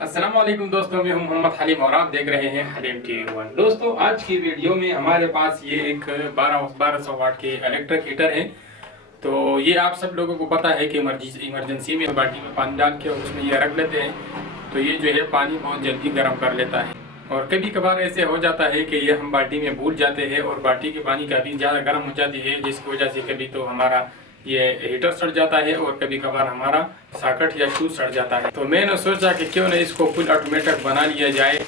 अस्सलाम वालेकुम दोस्तों, मैं हूं मोहम्मद हलीम और आप देख रहे हैं हलीम टीवी वन। दोस्तों, आज की वीडियो में हमारे पास ये एक 1200 वाट के इलेक्ट्रिक हीटर है। तो ये आप सब लोगों को पता है कि इमरजेंसी में बाल्टी में पानी डाल के और उसमें ये रख लेते हैं, तो ये जो है पानी बहुत जल्दी गर्म कर लेता है। और कभी कभार ऐसे हो जाता है कि ये हम बाल्टी में भूल जाते हैं और बाल्टी के पानी काफ़ी ज़्यादा गर्म हो जाती है, जिसकी वजह से कभी तो हमारा ये हीटर सड़ जाता है और कभी कभार हमारा सॉकेट या फ्यूज सड़ जाता है। तो मैंने सोचा कि क्यों न इसको फुल ऑटोमेटिक बना लिया जाए,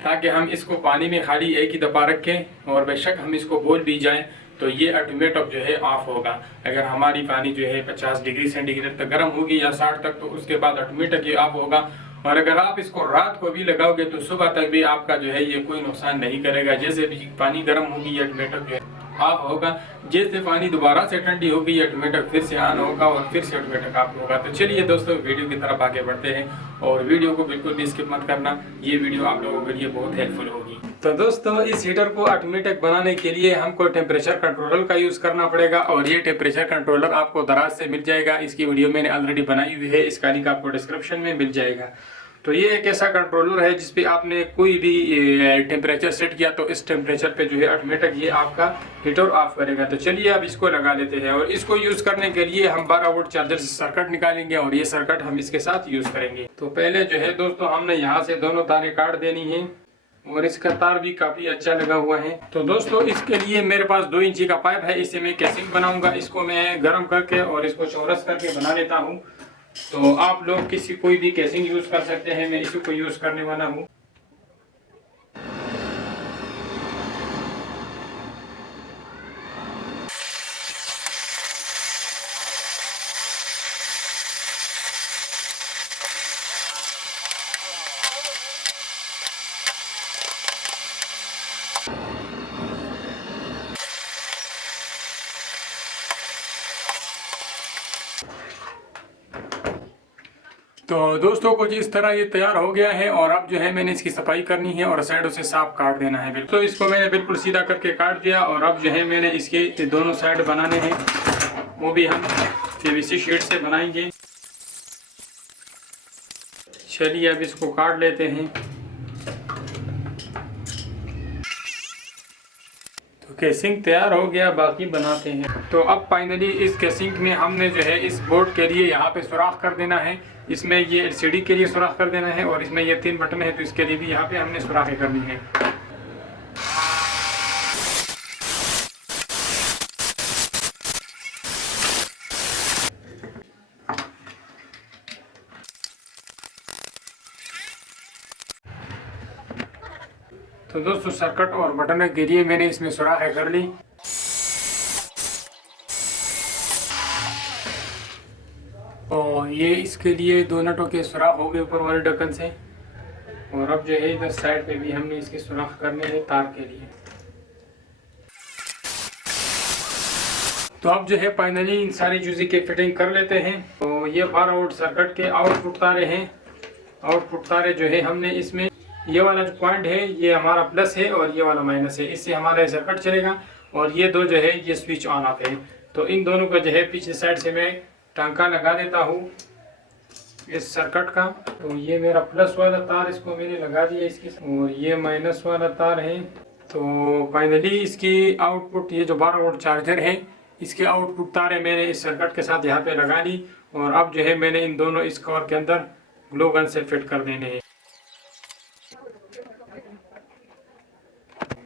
ताकि हम इसको पानी में खाली एक ही दफ़ा रखें और बेशक हम इसको बोल भी जाएं तो ये ऑटोमेटिक जो है ऑफ होगा। अगर हमारी पानी जो है 50 डिग्री सेंटीग्रेड तक गर्म होगी या 60 तक, तो उसके बाद ऑटोमेटिक ये ऑफ होगा। और अगर आप इसको रात को भी लगाओगे तो सुबह तक भी आपका जो है ये कोई नुकसान नहीं करेगा। जैसे भी पानी गर्म होगी ये ऑटोमेटिक जो है ऑफ होगा, जैसे पानी दोबारा से ठंडी होगी ये ऑटोमेटिक फिर से ऑन होगा और फिर से ऑटोमेटिक ऑफ होगा। तो चलिए दोस्तों, वीडियो की तरफ आगे बढ़ते हैं और वीडियो को बिल्कुल भी स्किप मत करना, ये वीडियो आप लोगों के लिए बहुत हेल्पफुल होगी। तो दोस्तों, इस हीटर को ऑटोमेटिक बनाने के लिए हमको टेम्परेचर कंट्रोलर का यूज़ करना पड़ेगा और ये टेम्परेचर कंट्रोलर आपको दराज से मिल जाएगा। इसकी वीडियो मैंने ऑलरेडी बनाई हुई है, इसका लिंक आपको डिस्क्रिप्शन में मिल जाएगा। तो ये एक ऐसा कंट्रोलर है जिसपे आपने कोई भी टेम्परेचर सेट किया तो इस टेम्परेचर पे जो है ऑटोमेटिक ये आपका हीटर ऑफ करेगा। तो चलिए अब इसको लगा लेते हैं और इसको यूज़ करने के लिए हम 12 वोल्ट चार्जर से सर्किट निकालेंगे और ये सर्किट हम इसके साथ यूज़ करेंगे। तो पहले जो है दोस्तों, हमने यहाँ से दोनों तारें काट देनी है और इसका तार भी काफ़ी अच्छा लगा हुआ है। तो दोस्तों, इसके लिए मेरे पास 2 इंची का पाइप है, इससे मैं केसिंग बनाऊंगा। इसको मैं गर्म करके और इसको चौरस करके बना लेता हूँ। तो आप लोग किसी कोई भी केसिंग यूज कर सकते हैं, मैं इसी को यूज करने वाला हूँ। तो दोस्तों, कुछ इस तरह ये तैयार हो गया है और अब जो है मैंने इसकी सफाई करनी है और साइडों से साफ काट देना है। बिल्कुल तो इसको मैंने बिल्कुल सीधा करके काट दिया और अब जो है मैंने इसके दोनों साइड बनाने हैं, वो भी हम पीवीसी शीट से बनाएंगे। चलिए अब इसको काट लेते हैं। तो केसिंग तैयार हो गया, बाकी बनाते हैं। तो अब फाइनली इस केसिंग में हमने जो है इस बोर्ड के लिए यहाँ पे सुराख कर देना है, इसमें ये एलसीडी के लिए सुराख कर देना है और इसमें ये 3 बटन है तो इसके लिए भी यहाँ पे हमने सुराखें करनी है। तो दोस्तों, सर्किट और बटन के लिए मैंने इसमें सुराखें कर ली। और ये इसके लिए 2 नटों के सुराख हो गए ऊपर वाले ढक्कन से। और अब जो है इधर साइड पे भी हमने इसके सुराख करने हैं तार के लिए। तो अब जो है फाइनली इन सारी चीज़ों की फिटिंग कर लेते हैं। तो ये 12 वोल्ट सर्किट के आउटपुट तारे हैं। आउटपुट तारे जो है हमने इसमें, ये वाला जो पॉइंट है ये हमारा प्लस है और ये वाला माइनस है, इससे हमारा सर्किट चलेगा। और ये दो जो है ये स्विच ऑन ऑफ है। तो इन दोनों का जो है पीछे साइड से मैं टांका लगा देता हूँ इस सर्किट का। तो ये मेरा प्लस वाला तार इसको मैंने लगा दिया इसके, और ये माइनस वाला तार है। तो फाइनली इसकी आउटपुट, ये जो 12 वोल्ट चार्जर है इसके आउटपुट तारे मैंने इस सर्किट के साथ यहाँ पे लगा ली। और अब जो है मैंने इन दोनों इस कवर के अंदर ग्लू गन से फिट कर देने हैं।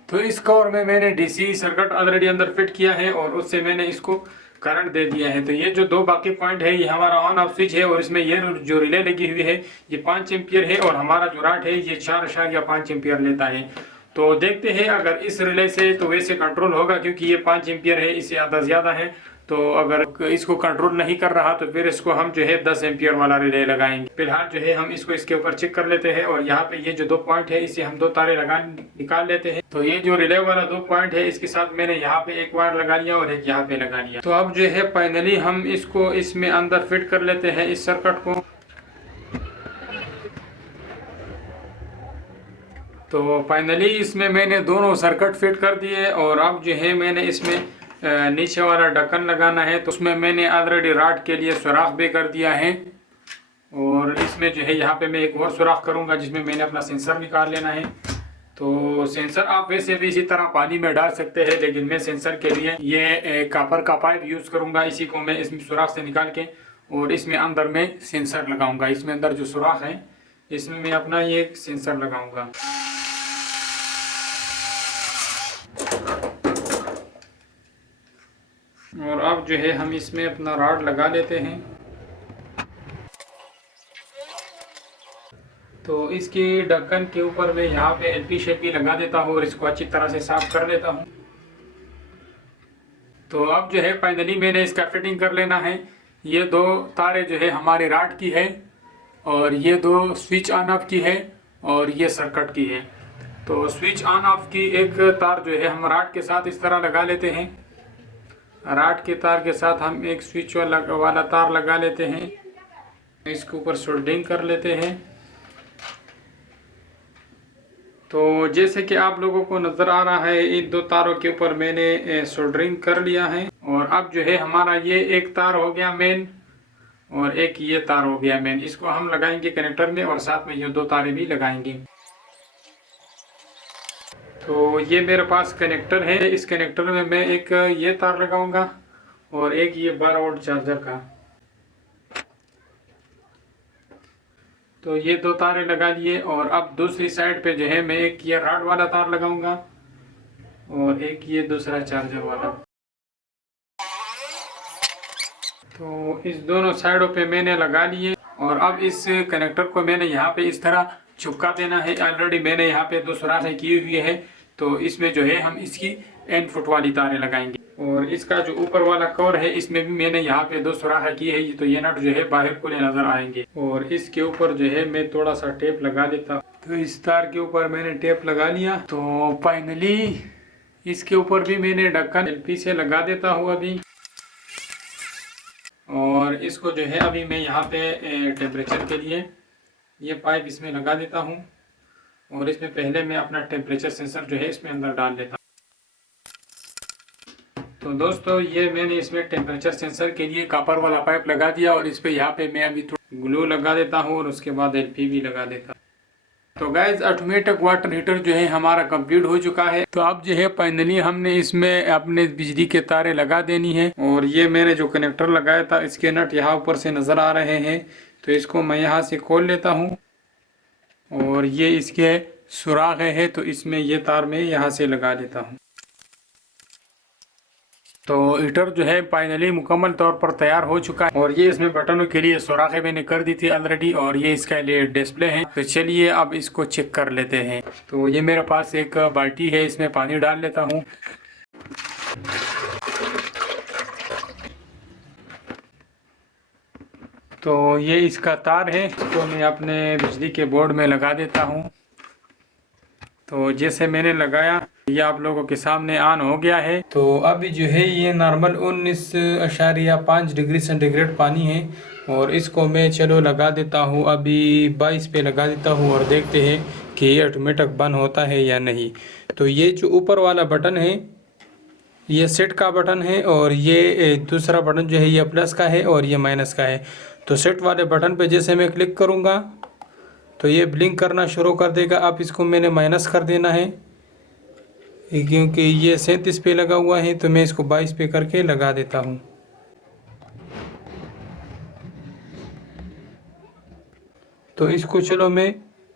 तो इस कवर में मैंने डीसी सर्किट ऑलरेडी अंदर फिट किया है और उससे मैंने इसको करंट दे दिया है। तो ये जो 2 बाकी पॉइंट है ये हमारा ऑन ऑफ स्विच है और इसमें ये जो रिले लगी हुई है ये 5 एम्पियर है और हमारा जो राट है ये 4.5 एम्पियर लेता है। तो देखते हैं अगर इस रिले से तो वैसे कंट्रोल होगा, क्योंकि ये 5 एम्पियर है, इससे आधा ज़्यादा है। तो अगर इसको कंट्रोल नहीं कर रहा तो फिर इसको हम जो है 10 एम्पियर वाला रिले लगाएंगे। फिलहाल जो है हम इसको इसके ऊपर चेक कर लेते हैं और यहाँ पे ये जो 2 पॉइंट है इसे हम 2 तारे निकाल लेते हैं। तो ये जो रिले वाला 2 पॉइंट है इसके साथ मैंने यहाँ पे एक वायर लगा लिया और एक यहाँ पे लगा लिया। तो अब जो है फाइनली हम इसको इसमें अंदर फिट कर लेते हैं इस सर्किट को। तो फाइनली इसमें मैंने दोनों सर्किट फिट कर दिए और अब जो है मैंने इसमें नीचे वाला ढक्कन लगाना है। तो उसमें मैंने ऑलरेडी राड के लिए सुराख भी कर दिया है और और इसमें जो है यहाँ पे मैं एक और सुराख करूँगा जिसमें मैंने अपना सेंसर निकाल लेना है। तो सेंसर आप वैसे भी इसी तरह पानी में डाल सकते हैं, लेकिन मैं सेंसर के लिए ये कॉपर का पाइप यूज़ करूँगा। इसी को मैं इसमें सुराख से निकाल के और इसमें अंदर में सेंसर लगाऊंगा। इसमें अंदर जो सुराख है इसमें मैं अपना ये सेंसर लगाऊंगा। और अब जो है हम इसमें अपना रॉड लगा लेते हैं। तो इसके ढक्कन के ऊपर मैं यहाँ पे एलपी शेपी लगा देता हूँ और इसको अच्छी तरह से साफ कर लेता हूँ। तो अब जो है फाइनली मैंने इसका फिटिंग कर लेना है। ये दो तारे जो है हमारे रॉड की है और ये दो स्विच ऑन ऑफ की है और ये सर्किट की है। तो स्विच ऑन ऑफ की एक तार जो है हम रॉड के साथ इस तरह लगा लेते हैं। रॉड के तार के साथ हम एक स्विच वाला तार लगा लेते हैं। इसके ऊपर सोल्डरिंग कर लेते हैं। तो जैसे कि आप लोगों को नज़र आ रहा है इन दो तारों के ऊपर मैंने सोल्डरिंग कर लिया है। और अब जो है हमारा ये एक तार हो गया मेन और एक ये तार हो गया मेन। इसको हम लगाएंगे कनेक्टर में और साथ में ये दो तारें भी लगाएंगे। तो ये मेरे पास कनेक्टर है। इस कनेक्टर में मैं एक ये तार लगाऊंगा और एक ये 12 वोल्ट चार्जर का। तो ये दो तारें लगा लिए और अब दूसरी साइड पे जो है मैं एक ये रॉड वाला तार लगाऊंगा और एक ये दूसरा चार्जर वाला। तो इस दोनों साइडों पे मैंने लगा लिए और अब इस कनेक्टर को मैंने यहाँ पे इस तरह चिपका देना है। ऑलरेडी मैंने यहाँ पे दो सुराखें की हुई है। तो इसमें जो है हम इसकी N फुट वाली तारें लगाएंगे और इसका जो ऊपर वाला कवर है इसमें भी मैंने यहाँ पे दो सुराखें की है। तो ये नट जो है बाहर खुले नजर आएंगे और इसके ऊपर जो है मैं थोड़ा सा टेप लगा देता। तो इस तार के ऊपर मैंने टेप लगा लिया। तो फाइनली इसके ऊपर भी मैंने ढक्कन एलपी से लगा देता हूँ अभी। और इसको जो है अभी मैं यहाँ पे टेम्परेचर के लिए ये पाइप इसमें लगा देता हूँ और इसमें पहले मैं अपना टेम्परेचर सेंसर जो है इसमें अंदर डाल देता हूँ। तो दोस्तों ये मैंने इसमें टेम्परेचर सेंसर के लिए कॉपर वाला पाइप लगा दिया और इस पे यहाँ पे मैं अभी थोड़ा ग्लू लगा देता हूँ और उसके बाद एलपी भी लगा देता हूँ। तो गाइज ऑटोमेटिक वाटर हीटर जो है हमारा कंप्लीट हो चुका है। तो अब जो है फाइनली हमने इसमें अपने बिजली के तारे लगा देनी है। और ये मैंने जो कनेक्टर लगाया था इसके नट यहाँ ऊपर से नज़र आ रहे हैं। तो इसको मैं यहाँ से खोल लेता हूँ और ये इसके सुराख है। तो इसमें ये तार मैं यहाँ से लगा देता हूँ। तो हीटर जो है फाइनली मुकम्मल तौर पर तैयार हो चुका है और ये इसमें बटनों के लिए सुराखें मैंने कर दी थी ऑलरेडी और ये इसका लिए डिस्प्ले है। तो चलिए अब इसको चेक कर लेते हैं। तो ये मेरे पास एक बाल्टी है, इसमें पानी डाल लेता हूँ। तो ये इसका तार है तो मैं अपने बिजली के बोर्ड में लगा देता हूँ। तो जैसे मैंने लगाया ये आप लोगों के सामने ऑन हो गया है। तो अभी जो है ये नॉर्मल 19.5 डिग्री सेंटीग्रेड पानी है और इसको मैं चलो लगा देता हूँ अभी 22 पे लगा देता हूँ और देखते हैं कि ये ऑटोमेटिक बंद होता है या नहीं। तो ये जो ऊपर वाला बटन है ये सेट का बटन है और ये दूसरा बटन जो है ये प्लस का है और ये माइनस का है। तो सेट वाले बटन पे जैसे मैं क्लिक करूँगा तो ये ब्लिंक करना शुरू कर देगा। अब इसको मैंने माइनस कर देना है क्योंकि ये 37 पे लगा हुआ है तो मैं इसको 22 पे करके लगा देता हूँ। तो इसको चलो मैं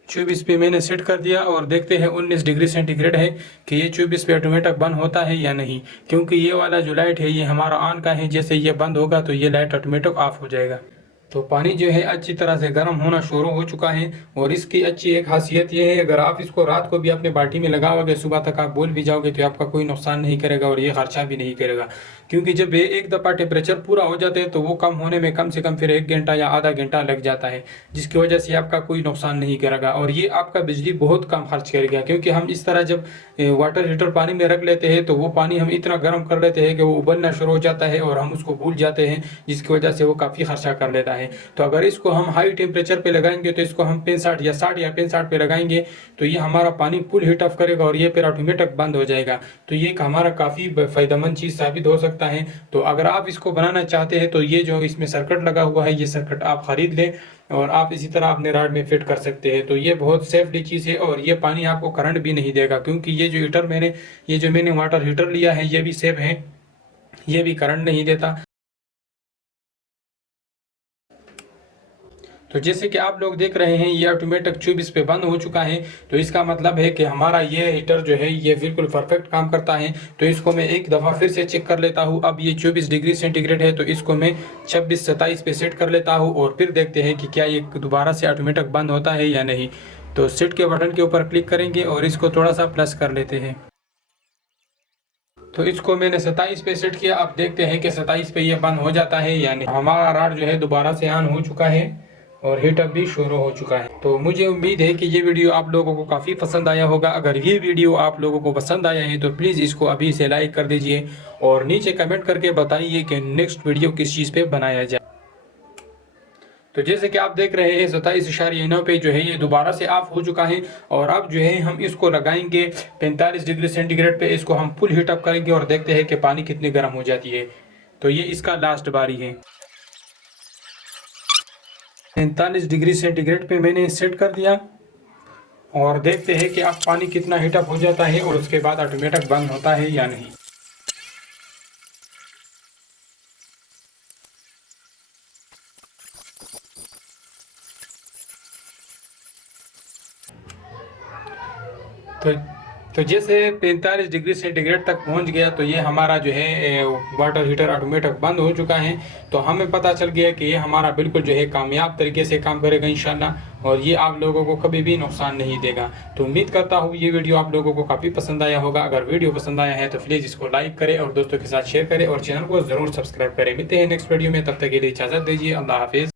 24 पे मैंने सेट कर दिया और देखते हैं 19 डिग्री सेंटीग्रेड है कि ये 24 पे ऑटोमेटिक बंद होता है या नहीं। क्योंकि ये वाला जो लाइट है ये हमारा ऑन का है, जैसे ये बंद होगा तो ये लाइट ऑटोमेटिक ऑफ हो जाएगा। तो पानी जो है अच्छी तरह से गर्म होना शुरू हो चुका है और इसकी अच्छी एक खासियत ये है अगर आप इसको रात को भी अपने बाल्टी में लगाओगे सुबह तक आप बोल भी जाओगे तो आपका कोई नुकसान नहीं करेगा और ये खर्चा भी नहीं करेगा। क्योंकि जब ये एक दफ़ा टेम्परेचर पूरा हो जाता है तो वो कम होने में कम से कम फिर 1 घंटा या आधा घंटा लग जाता है, जिसकी वजह से आपका कोई नुकसान नहीं करेगा और ये आपका बिजली बहुत कम खर्च करेगा। क्योंकि हम इस तरह जब वाटर हीटर पानी में रख लेते हैं तो वो पानी हम इतना गर्म कर लेते हैं कि वो उबलना शुरू हो जाता है और हम उसको भूल जाते हैं, जिसकी वजह से वो काफ़ी खर्चा कर लेता है। तो अगर इसको हम हाई टेम्परेचर पे लगाएंगे तो इसको हम 65 या 60 या 65 पे लगाएंगे तो ये हमारा पानी फुल हीट ऑफ करेगा और ये फिर ऑटोमेटिक बंद हो जाएगा। तो ये हमारा काफ़ी फ़ायदेमंद चीज़ साबित हो सकता है। तो अगर आप इसको बनाना चाहते हैं तो ये जो इसमें सर्किट लगा हुआ है ये सर्किट आप ख़रीद लें और आप इसी तरह अपने रॉड में फिट कर सकते हैं। तो ये बहुत सेफ्टी चीज़ है और ये पानी आपको करंट भी नहीं देगा, क्योंकि ये जो मैंने वाटर हीटर लिया है ये भी सेफ है, ये भी करंट नहीं देता। तो जैसे कि आप लोग देख रहे हैं ये ऑटोमेटिक 24 पे बंद हो चुका है। तो इसका मतलब है कि हमारा ये हीटर जो है ये बिल्कुल परफेक्ट काम करता है। तो इसको मैं एक दफ़ा फिर से चेक कर लेता हूँ। अब ये 24 डिग्री सेंटीग्रेड है, तो इसको मैं 26-27 पे सेट कर लेता हूँ और फिर देखते हैं कि क्या ये दोबारा से ऑटोमेटिक बंद होता है या नहीं। तो सेट के बटन के ऊपर क्लिक करेंगे और इसको थोड़ा सा प्लस कर लेते हैं। तो इसको मैंने 27 पे सेट किया। अब देखते हैं कि 27 पे ये बंद हो जाता है या नहीं। हमारा रॉड जो है दोबारा से ऑन हो चुका है और हीटर भी शुरू हो चुका है। तो मुझे उम्मीद है कि ये वीडियो आप लोगों को काफ़ी पसंद आया होगा। अगर ये वीडियो आप लोगों को पसंद आया है तो प्लीज़ इसको अभी से लाइक कर दीजिए और नीचे कमेंट करके बताइए कि नेक्स्ट वीडियो किस चीज़ पे बनाया जाए। तो जैसे कि आप देख रहे हैं 27.9 पे जो है ये दोबारा से ऑफ हो चुका है। और अब जो है हम इसको लगाएंगे 45 डिग्री सेंटीग्रेड पे, इसको हम फुल हीट अप करेंगे और देखते हैं कि पानी कितनी गर्म हो जाती है। तो ये इसका लास्ट बारी है। 45 डिग्री सेंटीग्रेड पे मैंने सेट कर दिया और देखते हैं कि अब पानी कितना हीटअप हो जाता है और उसके बाद ऑटोमेटिक बंद होता है या नहीं। तो तो जैसे 45 डिग्री सेंटीग्रेड तक पहुंच गया तो ये हमारा जो है वाटर हीटर ऑटोमेटिक बंद हो चुका है। तो हमें पता चल गया कि ये हमारा बिल्कुल जो है कामयाब तरीके से काम करेगा इंशाल्लाह, और ये आप लोगों को कभी भी नुकसान नहीं देगा। तो उम्मीद करता हूँ ये वीडियो आप लोगों को काफ़ी पसंद आया होगा। अगर वीडियो पसंद आया है तो प्लीज़ इसको लाइक करें और दोस्तों के साथ शेयर करें और चैनल को ज़रूर सब्सक्राइब करें। मिलते हैं नेक्स्ट वीडियो में, तब तक के लिए इजाज़त दीजिए। अल्लाह हाफिज़।